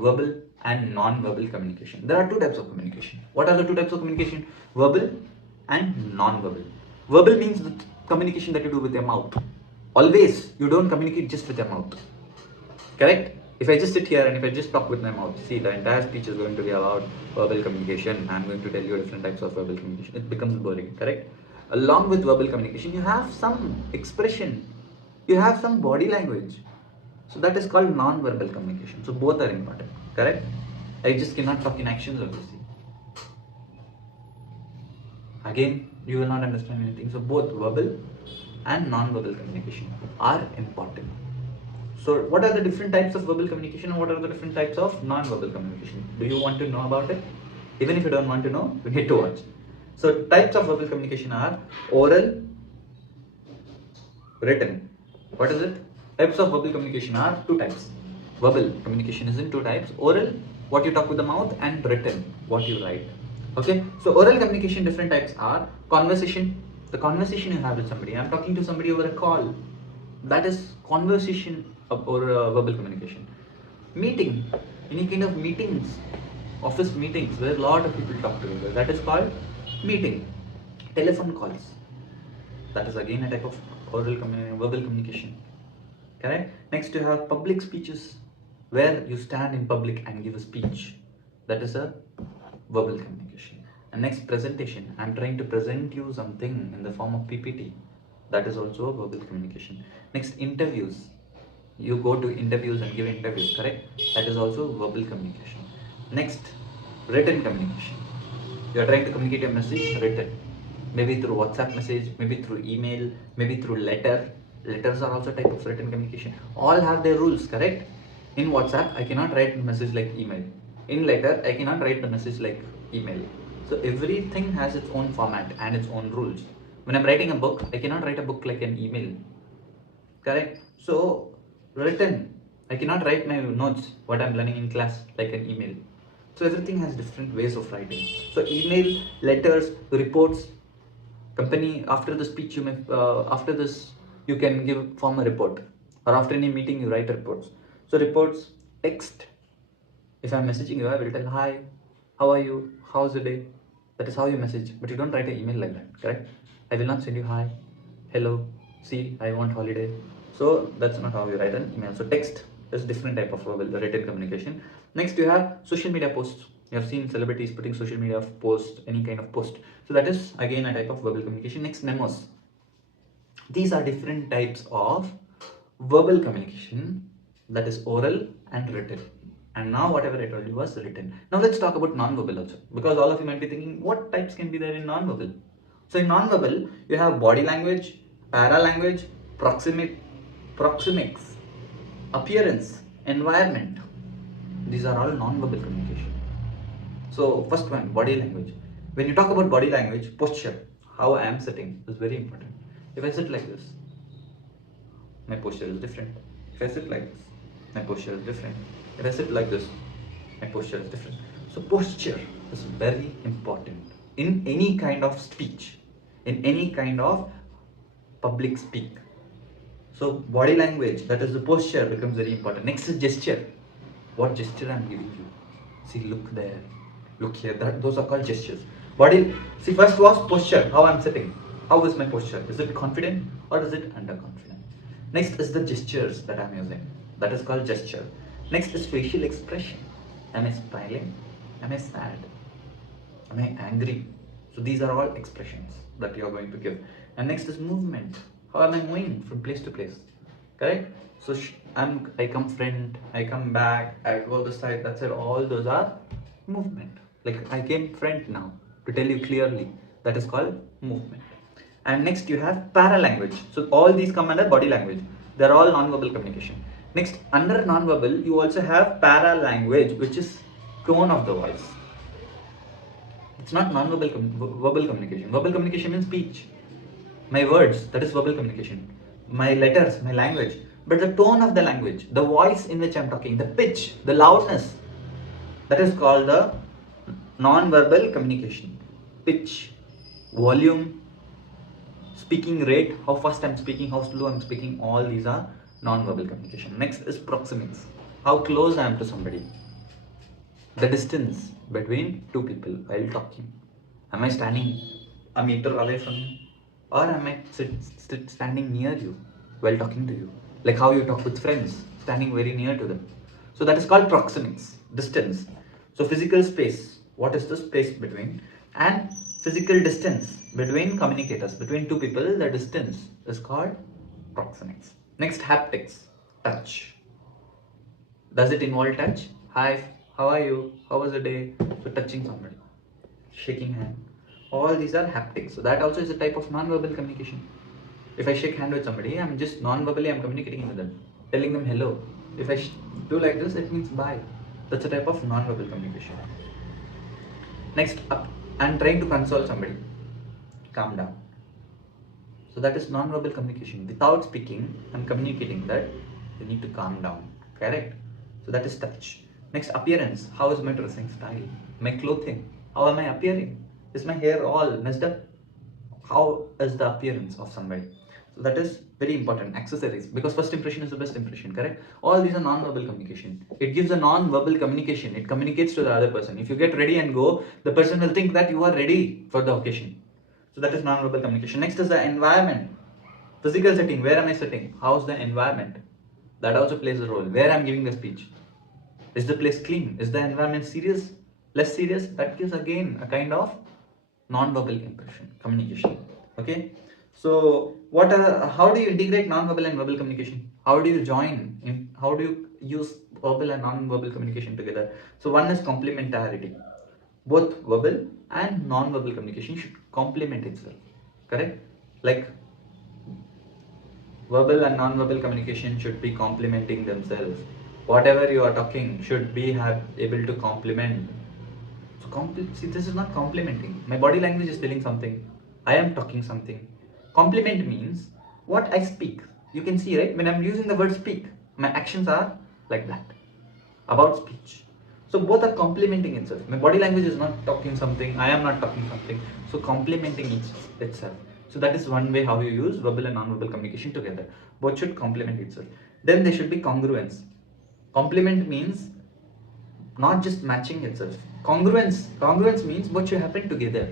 verbal and non-verbal communication. There are two types of communication. What are the two types of communication? Verbal and non-verbal. Verbal means the communication that you do with your mouth. Always, you don't communicate just with your mouth. Correct? If I just sit here and if I just talk with my mouth, see, the entire speech is going to be about verbal communication. I'm going to tell you different types of verbal communication. It becomes boring, correct? Along with verbal communication, you have some expression, you have some body language. So that is called non-verbal communication. So both are important, correct? I just cannot talk in actions, obviously. Again, you will not understand anything. So both verbal and non-verbal communication are important. So what are the different types of verbal communication and what are the different types of non-verbal communication? Do you want to know about it? Even if you don't want to know, you need to watch. So types of verbal communication are oral, written. What is it? Types of verbal communication are two types. Verbal communication is in two types. Oral, what you talk with the mouth, and written, what you write. Okay, so oral communication, different types are conversation, the conversation you have with somebody. I'm talking to somebody over a call. That is conversation or verbal communication. Meeting, any kind of meetings, office meetings where a lot of people talk together, that is called meeting. Telephone calls, that is again a type of verbal communication. Correct? Next you have public speeches, where you stand in public and give a speech. That is a verbal communication. And next, presentation. I'm trying to present you something in the form of PPT. That is also a verbal communication. Next, interviews. You go to interviews and give interviews, correct? That is also verbal communication. Next, written communication. You are trying to communicate a message written. Maybe through WhatsApp message, maybe through email, maybe through letter. Letters are also type of written communication. All have their rules, correct? In WhatsApp, I cannot write a message like email. In letter, I cannot write the message like email. So everything has its own format and its own rules. When I'm writing a book, I cannot write a book like an email. Correct? So written, I cannot write my notes, what I'm learning in class, like an email. So everything has different ways of writing. So email, letters, reports, company, after the speech you may, after this you can form a report, or after any meeting you write reports. So reports, text. If I'm messaging you, I will tell hi, how are you, how's the day. That is how you message, but you don't write an email like that, correct? I will not send you hi, hello, see, I want holiday. So that's not how you write an email. So text is different type of verbal written communication. Next you have social media posts. You have seen celebrities putting social media post, any kind of post. So that is again a type of verbal communication. Next, memos. These are different types of verbal communication, that is oral and written. And now whatever I told you was written. Now let's talk about non-verbal also, because all of you might be thinking what types can be there in non-verbal. So in non-verbal you have body language, para-language, proxemics, appearance, environment. These are all non-verbal communication. So first one, body language. When you talk about body language, posture, how I am sitting is very important. If I sit like this, my posture is different. If I sit like this, my posture is different. If I sit like this, my posture is different. So posture is very important in any kind of speech, in any kind of public speak. So body language, that is the posture, becomes very important. Next is gesture. What gesture I am giving you? See, look there, look here. Those are called gestures. Body. See, first was posture. How I am sitting. How is my posture? Is it confident or is it underconfident? Next is the gestures that I am using. That is called gesture. Next is facial expression. Am I smiling? Am I sad? Am I angry? So these are all expressions that you are going to give. And next is movement. How am I moving from place to place? Correct? So I come front, I come back, I go the side. That's it. All those are movement. Like I came front now to tell you clearly. That is called movement. And next you have para-language. So all these come under body language. They're all non-verbal communication. Next, under non-verbal, you also have para-language, which is tone of the voice. It's not non-verbal verbal communication. Verbal communication means speech. My words, that is verbal communication. My letters, my language. But the tone of the language, the voice in which I'm talking, the pitch, the loudness, that is called the non-verbal communication. Pitch, volume, speaking rate, how fast I'm speaking, how slow I'm speaking, all these are non-verbal communication. Next is proxemics, how close I am to somebody. The distance between two people while talking. Am I standing a meter away from you? Or am I standing near you while talking to you? Like how you talk with friends, standing very near to them. So that is called proxemics, distance. So physical space, what is the space between? And physical distance between communicators, between two people, the distance is called proxemics. Next, haptics, touch. Does it involve touch? Hi, how are you? How was the day? So touching somebody, shaking hand. All these are haptics. So that also is a type of non-verbal communication. If I shake hand with somebody, I'm just non-verbally I'm communicating with them, telling them hello. If I do like this, it means bye. That's a type of non-verbal communication. Next up, I'm trying to console somebody. Calm down. So that is non-verbal communication. Without speaking, I'm communicating that you need to calm down. Correct? So that is touch. Next, appearance. How is my dressing style? My clothing. How am I appearing? Is my hair all messed up? How is the appearance of somebody? So that is very important. Accessories, because first impression is the best impression. Correct? All these are non-verbal communication. It gives a non-verbal communication. It communicates to the other person. If you get ready and go, the person will think that you are ready for the occasion. So that is non-verbal communication. Next is the environment. Physical setting. Where am I sitting? How's the environment? That also plays a role. Where I'm giving the speech. Is the place clean? Is the environment serious? Less serious? That gives again a kind of non-verbal impression, communication. Okay. So how do you integrate non-verbal and verbal communication? How do you how do you use verbal and non-verbal communication together? So one is complementarity. Both verbal and non-verbal communication should complement itself. Correct? Like verbal and non-verbal communication should be complementing themselves. Whatever you are talking should be able to complement. So see, this is not complementing. My body language is telling something. I am talking something. Complement means what I speak. You can see, right? When I'm using the word speak, my actions are like that. About speech. So both are complementing itself. My body language is not talking something. I am not talking something. So complementing itself. So that is one way how you use verbal and non-verbal communication together. Both should complement itself. Then there should be congruence. Complement means not just matching itself. Congruence means what should happen together.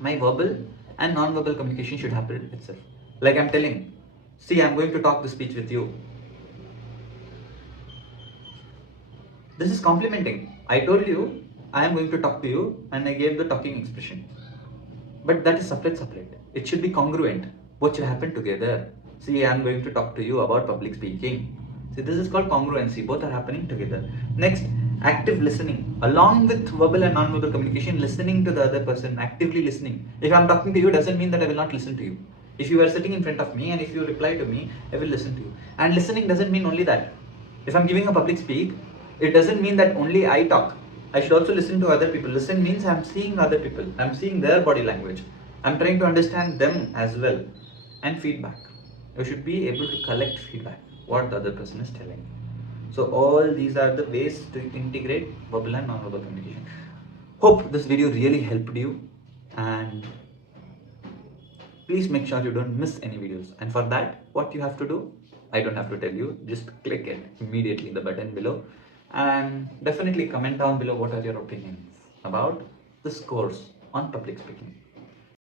My verbal and non-verbal communication should happen itself. Like I'm telling, see, I'm going to talk the speech with you. This is complementing. I told you I am going to talk to you and I gave the talking expression. But that is separate. It should be congruent. What should happen together. See, I am going to talk to you about public speaking. See, this is called congruency. Both are happening together. Next, active listening. Along with verbal and non-verbal communication, listening to the other person, actively listening. If I am talking to you, doesn't mean that I will not listen to you. If you are sitting in front of me and if you reply to me, I will listen to you. And listening doesn't mean only that. If I'm giving a public speak, it doesn't mean that only I talk. I should also listen to other people. Listen means I'm seeing other people. I'm seeing their body language. I'm trying to understand them as well. And feedback. You should be able to collect feedback, what the other person is telling. So all these are the ways to integrate verbal and non-verbal communication. Hope this video really helped you, and please make sure you don't miss any videos. And for that, what you have to do, I don't have to tell you, just click it immediately, the button below, and definitely comment down below what are your opinions about this course on public speaking.